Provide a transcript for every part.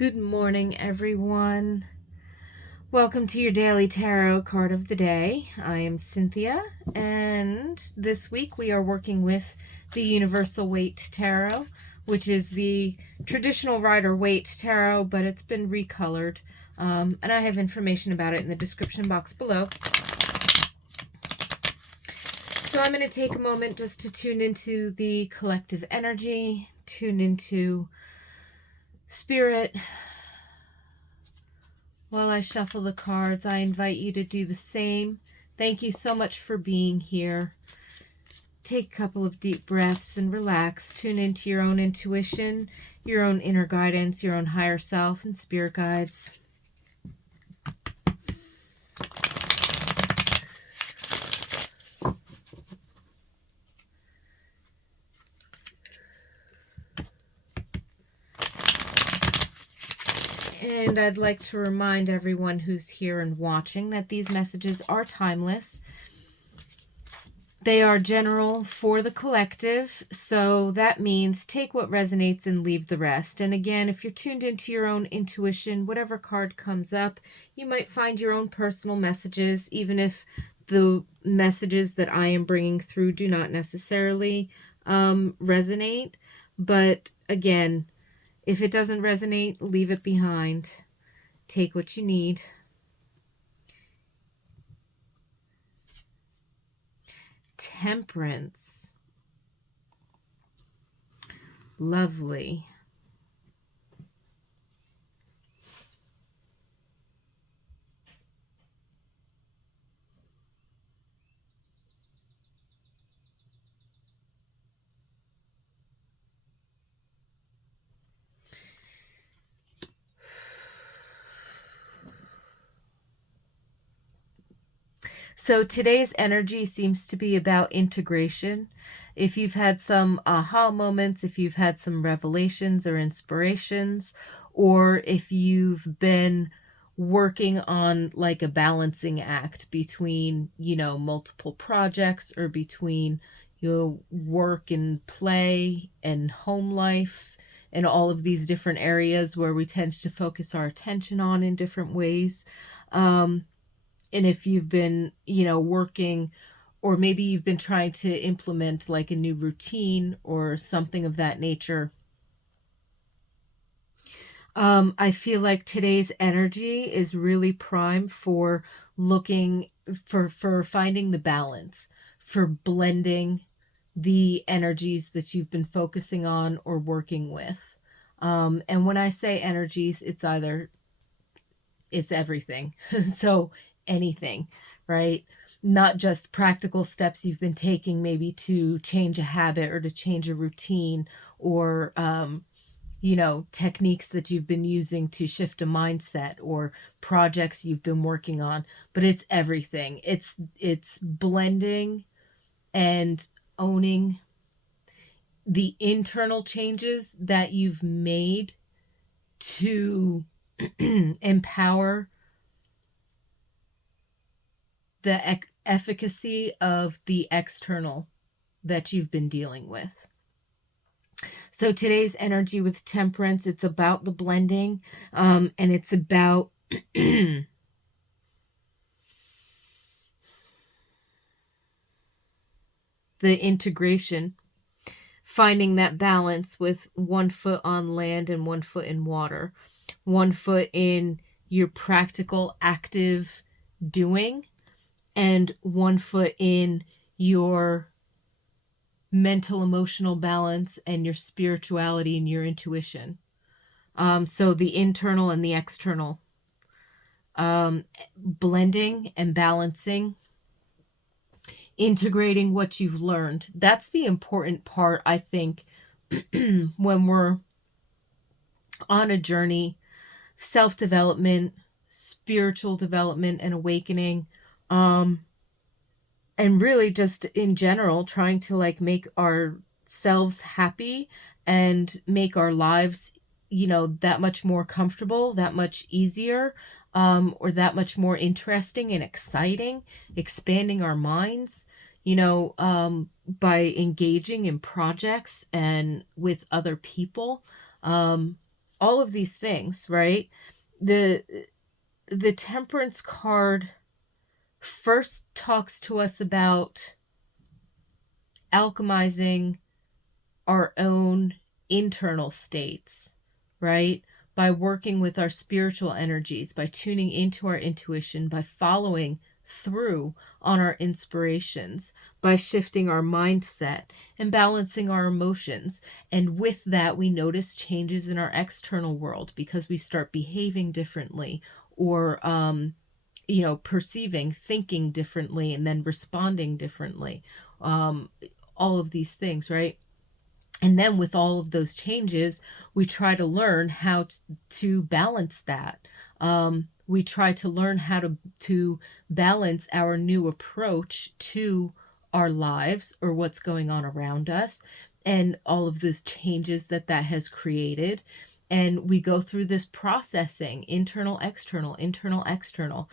Good morning, everyone. Welcome to your daily tarot card of the day. I am Cynthia, and this week we are working with the Universal Waite Tarot, which is the traditional Rider-Waite Tarot, but it's been recolored. And I have information about it in the description box below. So I'm going to take a moment just to tune into the collective energy, tune into spirit. While I shuffle the cards, I invite you to do the same. Thank you so much for being here. Take a couple of deep breaths and relax. Tune into your own intuition, your own inner guidance, your own higher self and spirit guides. And I'd like to remind everyone who's here and watching that these messages are timeless. They are general for the collective, so that means take what resonates and leave the rest. And again, if you're tuned into your own intuition, whatever card comes up, you might find your own personal messages, even if the messages that I am bringing through do not necessarily resonate. But again, if it doesn't resonate, leave it behind. Take what you need. Temperance. Lovely. So today's energy seems to be about integration. If you've had some aha moments, if you've had some revelations or inspirations, or if you've been working on like a balancing act between, multiple projects, or between, work and play and home life and all of these different areas where we tend to focus our attention on in different ways. And if you've been, working, or maybe you've been trying to implement like a new routine or something of that nature, I feel like today's energy is really prime for looking for finding the balance, for blending the energies that you've been focusing on or working with. And when I say energies, it's everything. So anything, right? Not just practical steps you've been taking maybe to change a habit or to change a routine, or techniques that you've been using to shift a mindset, or projects you've been working on, but it's everything. It's blending and owning the internal changes that you've made to empower the efficacy of the external that you've been dealing with. So today's energy with temperance, it's about the blending, and it's about the integration, finding that balance with one foot on land and one foot in water, one foot in your practical active doing, and one foot in your mental, emotional balance and your spirituality and your intuition. So the internal and the external, blending and balancing, integrating what you've learned. That's the important part, I think, when we're on a journey, self-development, spiritual development and awakening, and really just in general trying to like make ourselves happy and make our lives, that much more comfortable, that much easier, or that much more interesting and exciting, expanding our minds, by engaging in projects and with other people. all of these things, right? The Temperance card first talks to us about alchemizing our own internal states, right? By working with our spiritual energies, by tuning into our intuition, by following through on our inspirations, by shifting our mindset and balancing our emotions. And with that, we notice changes in our external world because we start behaving differently, or perceiving, thinking differently, and then responding differently. All of these things, right? And then with all of those changes, we try to learn how to balance that. We try to learn how to balance our new approach to our lives, or what's going on around us, and all of those changes that has created. And we go through this processing, internal, external, internal, external.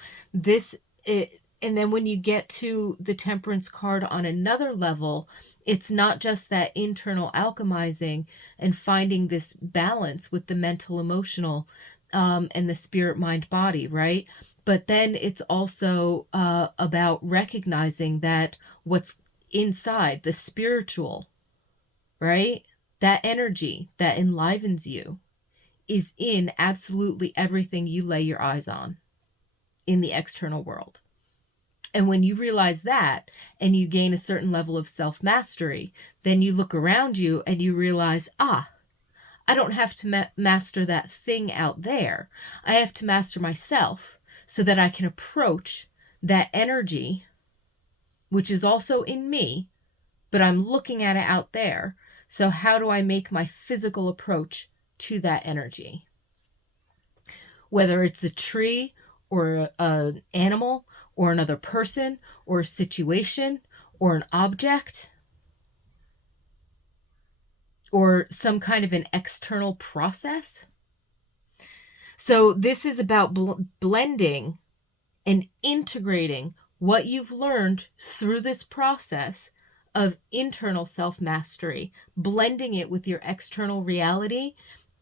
And then when you get to the Temperance card on another level, it's not just that internal alchemizing and finding this balance with the mental, emotional, and the spirit, mind, body, right? But then it's also about recognizing that what's inside, the spiritual, right? That energy that enlivens you is in absolutely everything you lay your eyes on in the external world. And when you realize that, and you gain a certain level of self-mastery, then you look around you and you realize, I don't have to master that thing out there. I have to master myself so that I can approach that energy, which is also in me, but I'm looking at it out there. So how do I make my physical approach to that energy? Whether it's a tree or an animal or another person or a situation or an object or some kind of an external process. So this is about blending and integrating what you've learned through this process of internal self-mastery, blending it with your external reality,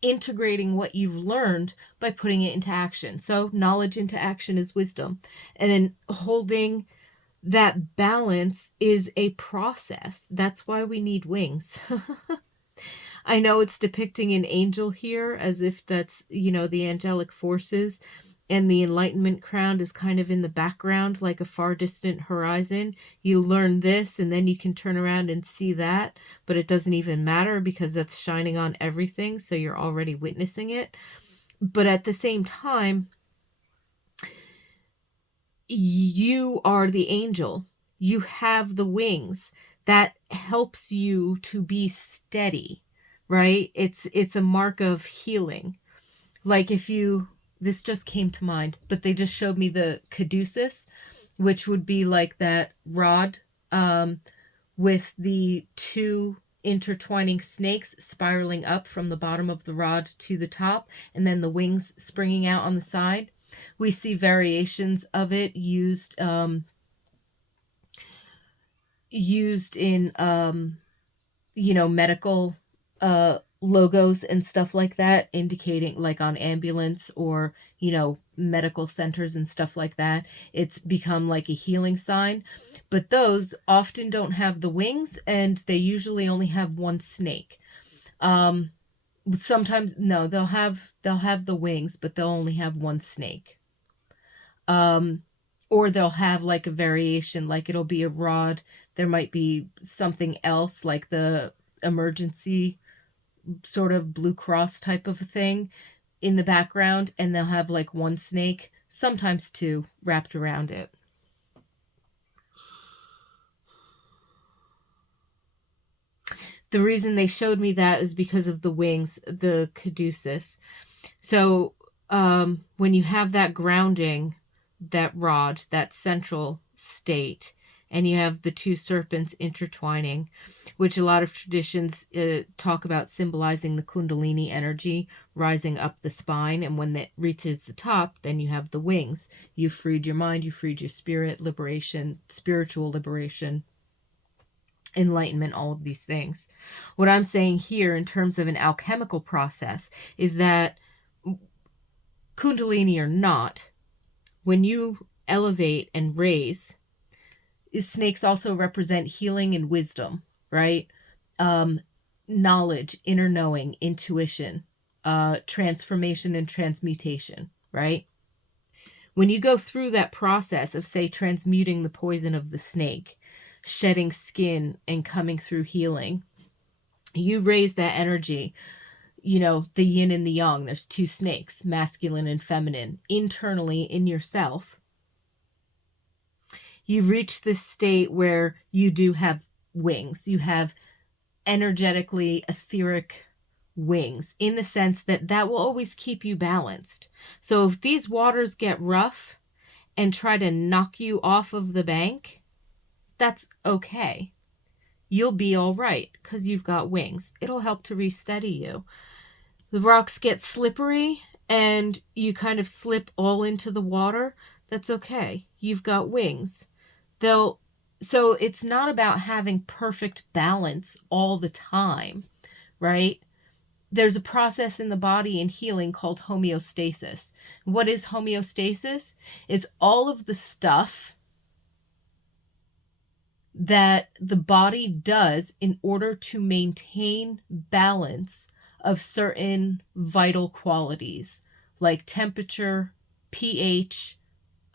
integrating what you've learned by putting it into action. So knowledge into action is wisdom. And in holding that balance is a process. That's why we need wings. I know it's depicting an angel here as if that's, the angelic forces, and the enlightenment crown is kind of in the background, like a far distant horizon. You learn this and then you can turn around and see that, but it doesn't even matter because that's shining on everything. So you're already witnessing it. But at the same time, you are the angel. You have the wings that helps you to be steady, right? It's a mark of healing. Like this just came to mind, but they just showed me the caduceus, which would be like that rod with the two intertwining snakes spiraling up from the bottom of the rod to the top, and then the wings springing out on the side. We see variations of it used in medical logos and stuff like that, indicating like on ambulance or medical centers and stuff like that. It's become like a healing sign, but those often don't have the wings, and they usually only have one snake. Sometimes no, they'll have the wings, but they'll only have one snake. Or they'll have like a variation, like it'll be a rod. There might be something else, like the emergency sort of Blue Cross type of thing in the background, and they'll have like one snake, sometimes two, wrapped around it. The reason they showed me that is because of the wings, the caduceus. So when you have that grounding, that rod, that central state, and you have the two serpents intertwining, which a lot of traditions talk about symbolizing the Kundalini energy rising up the spine. And when that reaches the top, then you have the wings. You freed your mind, you freed your spirit, liberation, spiritual liberation. enlightenment, all of these things. What I'm saying here in terms of an alchemical process is that Kundalini or not, when you elevate and raise, snakes also represent healing and wisdom, right? Knowledge, inner knowing, intuition, transformation and transmutation, right? When you go through that process of, say, transmuting the poison of the snake, shedding skin and coming through healing, you raise that energy, the yin and the yang. There's two snakes, masculine and feminine, internally in yourself. You've reached this state where you do have wings. You have energetically etheric wings, in the sense that will always keep you balanced. So if these waters get rough and try to knock you off of the bank, that's okay. You'll be all right because you've got wings. It'll help to resteady you. The rocks get slippery and you kind of slip all into the water. That's okay. You've got wings. So it's not about having perfect balance all the time, right? There's a process in the body in healing called homeostasis. What is homeostasis? It's all of the stuff that the body does in order to maintain balance of certain vital qualities like temperature, pH,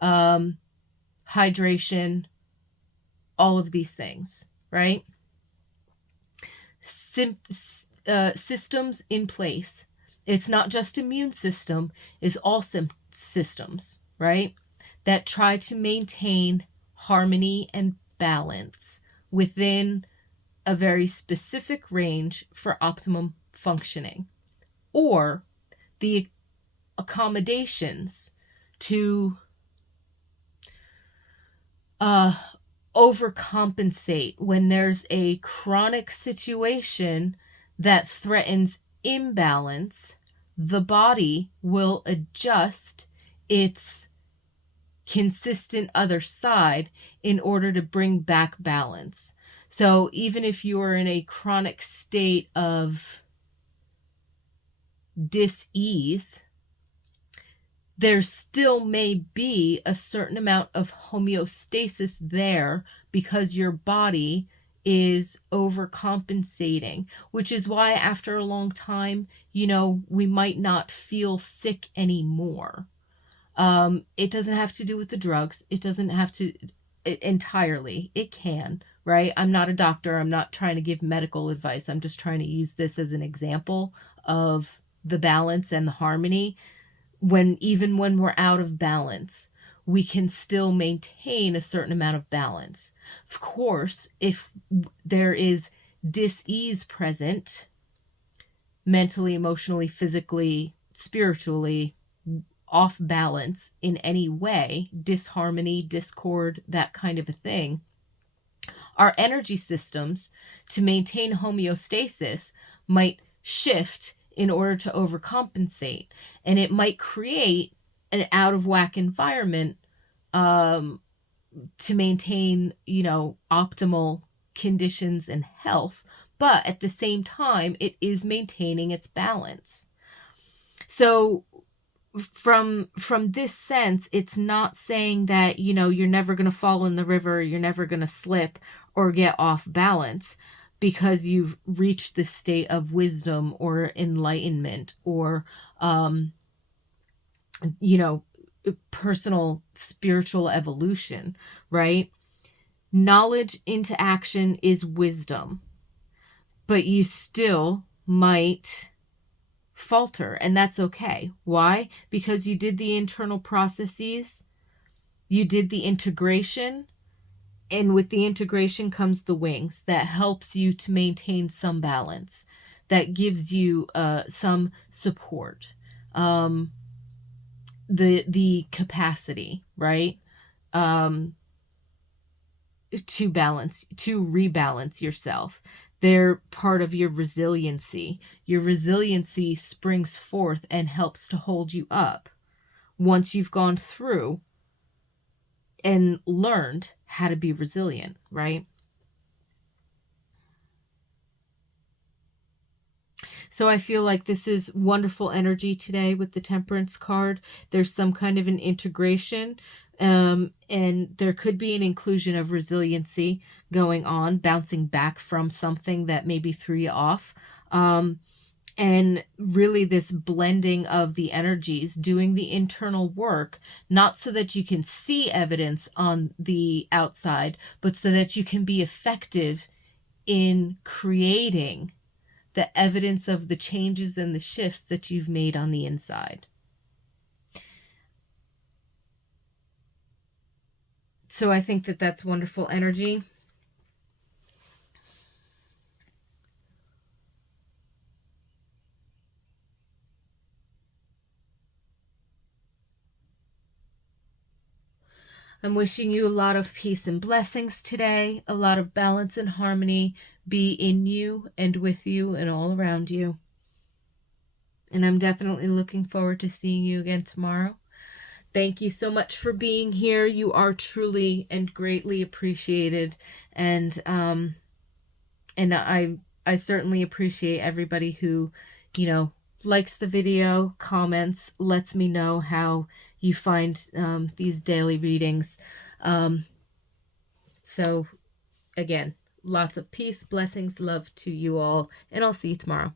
hydration, all of these things, right? Systems in place. It's not just immune system, it's all systems, right? That try to maintain harmony and balance within a very specific range for optimum functioning, or the accommodations to overcompensate when there's a chronic situation that threatens imbalance. The body will adjust its consistent other side in order to bring back balance. So even if you're in a chronic state of dis-ease, there still may be a certain amount of homeostasis there because your body is overcompensating, which is why after a long time, we might not feel sick anymore. It doesn't have to do with the drugs. It doesn't have to entirely. It can, right? I'm not a doctor. I'm not trying to give medical advice. I'm just trying to use this as an example of the balance and the harmony. Even when we're out of balance, we can still maintain a certain amount of balance. Of course, if there is dis-ease present, mentally, emotionally, physically, spiritually, off balance in any way, disharmony, discord, that kind of a thing, our energy systems to maintain homeostasis might shift in order to overcompensate, and it might create an out of whack environment to maintain, optimal conditions and health, but at the same time, it is maintaining its balance. So from this sense, it's not saying that, you're never going to fall in the river, you're never going to slip or get off balance because you've reached this state of wisdom or enlightenment or, personal spiritual evolution, right? Knowledge into action is wisdom, but you still might falter, and that's okay. Why? Because you did the internal processes, you did the integration, and with the integration comes the wings that helps you to maintain some balance, that gives you some support, the capacity, right? To rebalance yourself. They're part of your resiliency. Your resiliency springs forth and helps to hold you up once you've gone through and learned how to be resilient, right? So I feel like this is wonderful energy today with the Temperance card. There's some kind of an integration, and there could be an inclusion of resiliency going on, bouncing back from something that maybe threw you off. And really this blending of the energies, doing the internal work, not so that you can see evidence on the outside, but so that you can be effective in creating the evidence of the changes and the shifts that you've made on the inside. So I think that that's wonderful energy. I'm wishing you a lot of peace and blessings today, a lot of balance and harmony be in you and with you and all around you. And I'm definitely looking forward to seeing you again tomorrow. Thank you so much for being here. You are truly and greatly appreciated. And I certainly appreciate everybody who, likes the video, comments, lets me know how you find these daily readings. So again, lots of peace, blessings, love to you all, and I'll see you tomorrow.